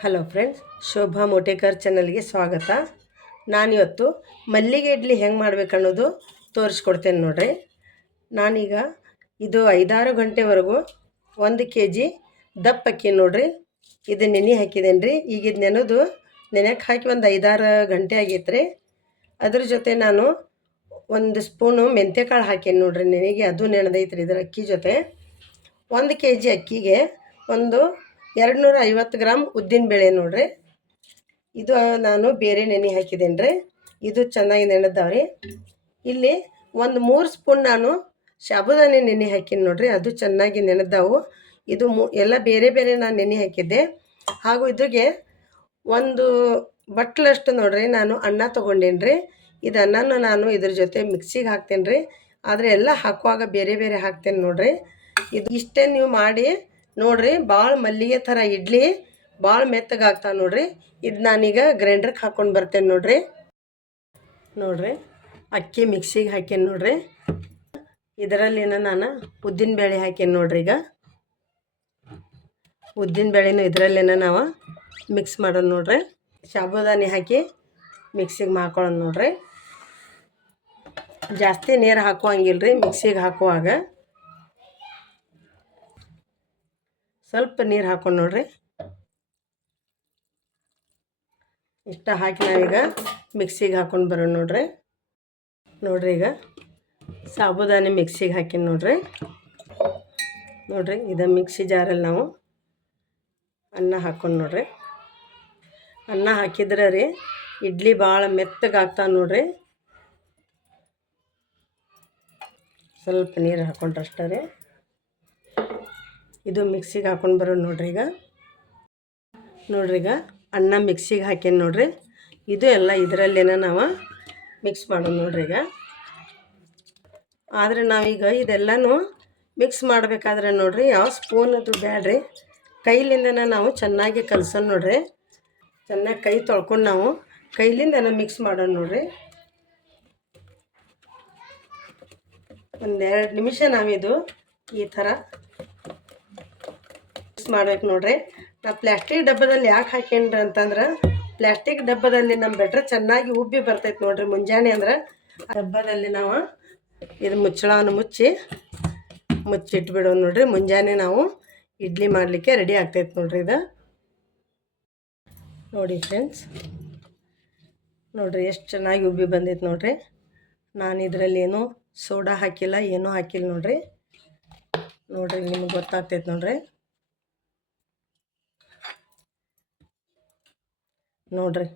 Hello friends, Shobha ಮೋಟೇಕರ್ ಚಾನಲ್ಗೆ ಸ್ವಾಗತ. ನಾನಿವತ್ತು ಮಲ್ಲಿಗೆ ಇಡ್ಲಿ ಹೆಂಗೆ ಮಾಡ್ಬೇಕು ಅನ್ನೋದು ತೋರಿಸ್ಕೊಡ್ತೇನೆ ನೋಡ್ರಿ. ನಾನೀಗ ಇದು ಐದಾರು ಗಂಟೆವರೆಗೂ ಒಂದು ಕೆ ಜಿ ದಪ್ಪ ಅಕ್ಕಿ ನೋಡ್ರಿ. ಇದು ನೆನೆ ಹಾಕಿದ್ದೇನೆ ರೀ. ಈಗ ಇದು ನೆನೆದು ನೆನೆಗೆ ಹಾಕಿ ಒಂದು ಐದಾರು ಗಂಟೆ ಆಗೈತೆ ರೀ ಅದ್ರ ಜೊತೆ ನಾನು ಒಂದು ಸ್ಪೂನು ಮೆಂತ್ಯಕಾಳು ಹಾಕೇನಿ ನೋಡ್ರಿ. ನೆನೆಗೆ ಅದು ನೆನೆದೈತ್ರಿ ಇದ್ರ ಅಕ್ಕಿ ಜೊತೆ. ಒಂದು ಕೆ ಜಿ ಅಕ್ಕಿಗೆ ಒಂದು ಎರಡು ನೂರ ಐವತ್ತು ಗ್ರಾಮ್ ಉದ್ದಿನಬೇಳೆ ನೋಡ್ರಿ. ಇದು ನಾನು ಬೇರೆ ನೆನೆ ಹಾಕಿದ್ದೇನೆ ರೀ ಇದು ಚೆನ್ನಾಗಿ ನೆನೆದವ್ರಿ. ಇಲ್ಲಿ ಒಂದು ಮೂರು ಸ್ಪೂನ್ ನಾನು ಸಾಬುದಾನಿ ನೆನೆ ಹಾಕಿನಿ ನೋಡ್ರಿ. ಅದು ಚೆನ್ನಾಗಿ ನೆನೆದವು. ಇದು ಮು, ಎಲ್ಲ ಬೇರೆ ಬೇರೆ ನಾನು ನೆನೆ ಹಾಕಿದ್ದೆ. ಹಾಗೂ ಇದ್ರಿಗೆ ಒಂದು ಬಟ್ಲಷ್ಟು ನೋಡ್ರಿ, ನಾನು ಅನ್ನ ತೊಗೊಂಡೇನಿ ರೀ ಇದು ಅನ್ನನ ನಾನು ಇದ್ರ ಜೊತೆ ಮಿಕ್ಸಿಗೆ ಹಾಕ್ತೇನೆ ರೀ ಆದರೆ ಎಲ್ಲ ಹಾಕುವಾಗ ಬೇರೆ ಬೇರೆ ಹಾಕ್ತೇನೆ ನೋಡ್ರಿ. ಇದು ಇಷ್ಟೇ ನೀವು ಮಾಡಿ ನೋಡ್ರಿ ಭಾಳ ಮಲ್ಲಿಗೆ ಥರ ಇಡ್ಲಿ ಭಾಳ ಮೆತ್ತಗೆ ಆಗ್ತಾವೆ ನೋಡ್ರಿ. ಇದು ನಾನೀಗ ಗ್ರೈಂಡ್ರಿಗೆ ಹಾಕ್ಕೊಂಡು ಬರ್ತೇನೆ ನೋಡ್ರಿ. ನೋಡ್ರಿ, ಅಕ್ಕಿ ಮಿಕ್ಸಿಗೆ ಹಾಕೇನಿ ನೋಡ್ರಿ. ಇದರಲ್ಲಿನ ನಾನು ಉದ್ದಿನ ಬೇಳೆ ಹಾಕೇನಿ ನೋಡ್ರಿ ಈಗ. ಉದ್ದಿನ ಬೇಳೆನೂ ಇದರಲ್ಲೇನ ನಾವು ಮಿಕ್ಸ್ ಮಾಡೋಣ ನೋಡ್ರಿ. ಸಾಬುದಾನಿ ಹಾಕಿ ಮಿಕ್ಸಿಗೆ ಮಾಡ್ಕೊಳ್ಳೋಣ ನೋಡ್ರಿ. ಜಾಸ್ತಿ ನೀರು ಹಾಕುವಂಗಿಲ್ಲ ರೀ ಮಿಕ್ಸಿಗೆ ಹಾಕುವಾಗ. ಸ್ವಲ್ಪ ನೀರು ಹಾಕೊಂಡು ನೋಡ್ರಿ. ಇಷ್ಟ ಹಾಕಿ ನಾವೀಗ ಮಿಕ್ಸಿಗೆ ಹಾಕೊಂಡು ಬರೋಣ ನೋಡ್ರಿ. ನೋಡ್ರಿ ಈಗ ಸಾಬುದಾನಿ ಮಿಕ್ಸಿಗೆ ಹಾಕಿನಿ ನೋಡ್ರಿ. ನೋಡ್ರಿ ಇದು ಮಿಕ್ಸಿ ಜಾರಲ್ಲಿ ನಾವು ಅನ್ನ ಹಾಕೊಂಡು ನೋಡ್ರಿ. ಅನ್ನ ಹಾಕಿದ್ರೆ ರೀ ಇಡ್ಲಿ ಭಾಳ ಮೆತ್ತಗೆ ಆಗ್ತಾವೆ ನೋಡ್ರಿ. ಸ್ವಲ್ಪ ನೀರು ಹಾಕೊಂಡ್ರೆ ಅಷ್ಟೇ ರೀ. ಇದು ಮಿಕ್ಸಿಗೆ ಹಾಕೊಂಡು ಬರೋಣ ನೋಡ್ರಿ ಈಗ. ನೋಡ್ರಿ ಈಗ ಅನ್ನ ಮಿಕ್ಸಿಗೆ ಹಾಕೇನಿ ನೋಡ್ರಿ. ಇದು ಎಲ್ಲ ಇದರಲ್ಲೇನ ನಾವು ಮಿಕ್ಸ್ ಮಾಡೋಣ ನೋಡ್ರಿ ಈಗ. ಆದರೆ ನಾವೀಗ ಇದೆಲ್ಲನೂ ಮಿಕ್ಸ್ ಮಾಡಬೇಕಾದ್ರೆ ನೋಡ್ರಿ ಯಾವ ಸ್ಪೂನ್ ಅದು ಬೇಡ್ರಿ ಕೈಲಿಂದನ ನಾವು ಚೆನ್ನಾಗಿ ಕಲಸೋಣ ನೋಡ್ರಿ. ಚೆನ್ನಾಗಿ ಕೈ ತೊಳ್ಕೊಂಡು ನಾವು ಕೈಲಿಂದನ ಮಿಕ್ಸ್ ಮಾಡೋಣ ನೋಡ್ರಿ. ಒಂದೆರಡು ನಿಮಿಷ ನಾವಿದು ಈ ಥರ ಮಾಡ್ಬೇಕು ನೋಡ್ರಿ. ನಾ ಪ್ಲ್ಯಾಸ್ಟಿಕ್ ಡಬ್ಬದಲ್ಲಿ ಯಾಕೆ ಹಾಕೇನ್ರಿ ಅಂತಂದ್ರೆ ಪ್ಲ್ಯಾಸ್ಟಿಕ್ ಡಬ್ಬದಲ್ಲಿ ನಮ್ಮ ಬೆಟ್ರ್ ಚೆನ್ನಾಗಿ ಉಬ್ಬಿ ಬರ್ತೈತೆ ನೋಡ್ರಿ ಮುಂಜಾನೆ ಅಂದ್ರೆ. ಡಬ್ಬದಲ್ಲಿ ನಾವು ಇದು ಮುಚ್ಚಳವನ್ನು ಮುಚ್ಚಿ ಮುಚ್ಚಿಟ್ಬಿಡೋಣ ನೋಡ್ರಿ. ಮುಂಜಾನೆ ನಾವು ಇಡ್ಲಿ ಮಾಡಲಿಕ್ಕೆ ರೆಡಿ ಆಗ್ತೈತೆ ನೋಡ್ರಿ ಇದು. ನೋಡಿ ಫ್ರೆಂಡ್ಸ್ ನೋಡ್ರಿ ಎಷ್ಟು ಚೆನ್ನಾಗಿ ಉಬ್ಬಿ ಬಂದೈತೆ ನೋಡ್ರಿ. ನಾನು ಇದರಲ್ಲಿ ಏನು ಸೋಡಾ ಹಾಕಿಲ್ಲ, ಏನೂ ಹಾಕಿಲ್ಲ ನೋಡ್ರಿ. ನೋಡ್ರಿ ನಿಮ್ಗೆ ಗೊತ್ತಾಗ್ತೈತೆ ನೋಡ್ರಿ. ನೋಡ್ರಿ.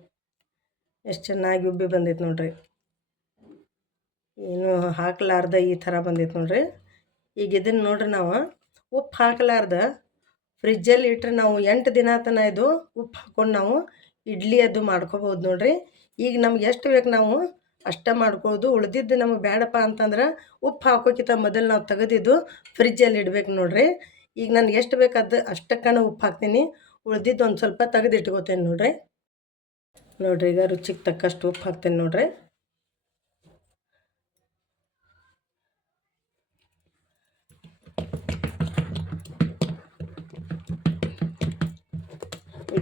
ಎಷ್ಟು ಚೆನ್ನಾಗಿ ಉಬ್ಬಿ ಬಂದೈತೆ ನೋಡ್ರಿ. ಏನು ಹಾಕ್ಲಾರ್ದ ಈ ಥರ ಬಂದೈತೆ ನೋಡ್ರಿ. ಈಗ ಇದನ್ನು ನೋಡ್ರಿ ನಾವು, ಉಪ್ಪು ಹಾಕಲಾರ್ದ ಫ್ರಿಜ್ಜಲ್ಲಿ ಇಟ್ಟರೆ ನಾವು ಎಂಟು ದಿನ ತನ ಇದು ಉಪ್ಪು ಹಾಕ್ಕೊಂಡು ನಾವು ಇಡ್ಲಿ ಅದು ಮಾಡ್ಕೋಬೋದು ನೋಡ್ರಿ. ಈಗ ನಮ್ಗೆ ಎಷ್ಟು ಬೇಕು ನಾವು ಅಷ್ಟೇ ಮಾಡ್ಕೋದು ಉಳ್ದಿದ್ದು ನಮಗೆ ಬೇಡಪ್ಪ ಅಂತಂದ್ರೆ ಉಪ್ಪು ಹಾಕೋಕ್ಕಿಂತ ಮೊದಲು ನಾವು ತೆಗೆದಿದ್ದು ಫ್ರಿಜ್ಜಲ್ಲಿ ಇಡ್ಬೇಕು ನೋಡ್ರಿ. ಈಗ ನನಗೆ ಎಷ್ಟು ಬೇಕಾದ ಅಷ್ಟಕ್ಕನ ಉಪ್ಪು ಹಾಕ್ತೀನಿ. ಉಳ್ದಿದ್ದು ಒಂದು ಸ್ವಲ್ಪ ತೆಗೆದಿಟ್ಕೋತೇನೆ ನೋಡ್ರಿ. ನೋಡ್ರಿ, ಈಗ ರುಚಿಗೆ ತಕ್ಕಷ್ಟು ಉಪ್ಪು ಹಾಕ್ತೇನೆ ನೋಡ್ರಿ.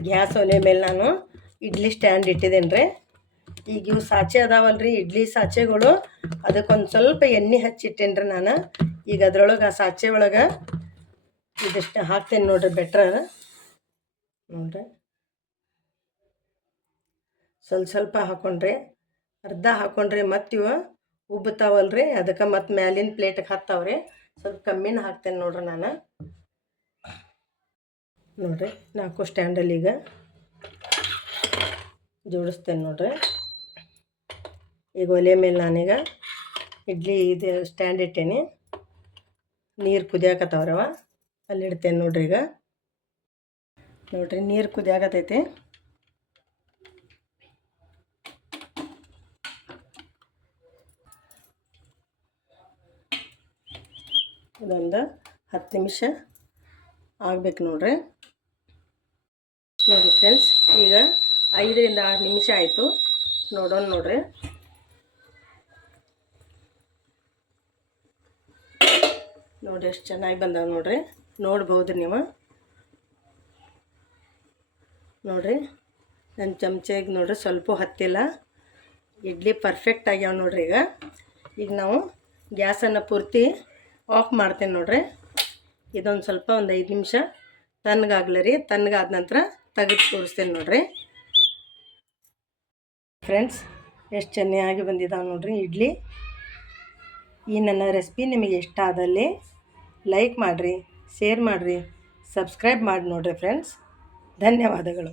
ಗ್ಯಾಸ್ ಒಲೆ ಮೇಲೆ ನಾನು ಇಡ್ಲಿ ಸ್ಟ್ಯಾಂಡ್ ಇಟ್ಟಿದ್ದೇನೆ ರೀ. ಈಗ ಇವು ಸಾಚೆ ಅದಾವಲ್ಲ ರೀ ಇಡ್ಲಿ ಸಾಚೆಗಳು. ಅದಕ್ಕೊಂದು ಸ್ವಲ್ಪ ಎಣ್ಣೆ ಹಚ್ಚಿಟ್ಟೇನಿ ರೀ ನಾನು. ಈಗ ಅದರೊಳಗೆ ಆ ಸಾಚೆ ಒಳಗೆ ಇದಿಷ್ಟು ಹಾಕ್ತೇನೆ ನೋಡ್ರಿ ಬೆಟ್ರ ನೋಡ್ರಿ. ಸ್ವಲ್ಪ ಸ್ವಲ್ಪ ಹಾಕೊಂಡ್ರೆ, ಅರ್ಧ ಹಾಕೊಂಡ್ರೆ ಮತ್ತೆ ಇವ ಉಬ್ಬುತ್ತಾವಲ್ಲ ರೀ ಅದಕ್ಕೆ ಮತ್ತು ಮ್ಯಾಲಿನ ಪ್ಲೇಟಿಗೆ ಹಾಕ್ತಾವ್ರಿ. ಸ್ವಲ್ಪ ಕಮ್ಮಿನ ಹಾಕ್ತೇನೆ ನೋಡ್ರಿ ನಾನು. ನೋಡ್ರಿ, ನಾಲ್ಕು ಸ್ಟ್ಯಾಂಡಲ್ಲಿ ಈಗ ಜೋಡಿಸ್ತೇನೆ ನೋಡ್ರಿ. ಈಗ ಒಲೆ ಮೇಲೆ ನಾನೀಗ ಇಡ್ಲಿ ಇದು ಸ್ಟ್ಯಾಂಡ್ ಇಟ್ಟೇನಿ. ನೀರು ಕುದಿಯಾಕತ್ತವ್ರವ. ಅಲ್ಲಿ ಇಡ್ತೇನೆ ನೋಡ್ರಿ ಈಗ. ನೋಡ್ರಿ, ನೀರು ಕುದಿಯಾಕತೈತಿ ಇದೊಂದು ಹತ್ತು ನಿಮಿಷ ಆಗ್ಬೇಕು ನೋಡ್ರಿ. ನೋಡಿ ಫ್ರೆಂಡ್ಸ್ ಈಗ ಐದರಿಂದ ಆರು ನಿಮಿಷ ಆಯಿತು. ನೋಡೋಣ ನೋಡ್ರಿ. ನೋಡಿ ಎಷ್ಟು ಚೆನ್ನಾಗಿ ಬಂದಾವ ನೋಡ್ರಿ. ನೋಡ್ಬೋದು ನೀವು. ನೋಡ್ರಿ ನನ್ನ ಚಮಚೆಗೆ ನೋಡ್ರಿ ಸ್ವಲ್ಪ ಹತ್ತಿಲ್ಲ. ಇಡ್ಲಿ ಪರ್ಫೆಕ್ಟ್ ಆಗ್ಯಾವ ನೋಡ್ರಿ ಈಗ. ಈಗ ನಾವು ಗ್ಯಾಸನ್ನು ಪೂರ್ತಿ ಆಫ್ ಮಾಡ್ತೇನೆ ನೋಡ್ರಿ. ಇದೊಂದು ಸ್ವಲ್ಪ ಒಂದು ಐದು ನಿಮಿಷ ತಣ್ಣಗಾಗ್ಲಿ ರೀ. ತಣ್ಣಗಾದ ನಂತರ ತೆಗೆದು ತೋರಿಸ್ತೇನೆ ನೋಡ್ರಿ. ಫ್ರೆಂಡ್ಸ್ ಎಷ್ಟು ಚೆನ್ನಾಗಿ ಬಂದಿದ್ದಾವೆ ನೋಡ್ರಿ ಇಡ್ಲಿ. ಈ ನನ್ನ ರೆಸಿಪಿ ನಿಮಗೆ ಇಷ್ಟ ಆದಲ್ಲಿ ಲೈಕ್ ಮಾಡಿರಿ ಶೇರ್ ಮಾಡಿರಿ ಸಬ್ಸ್ಕ್ರೈಬ್ ಮಾಡಿ ನೋಡಿರಿ ಫ್ರೆಂಡ್ಸ್ ಧನ್ಯವಾದಗಳು.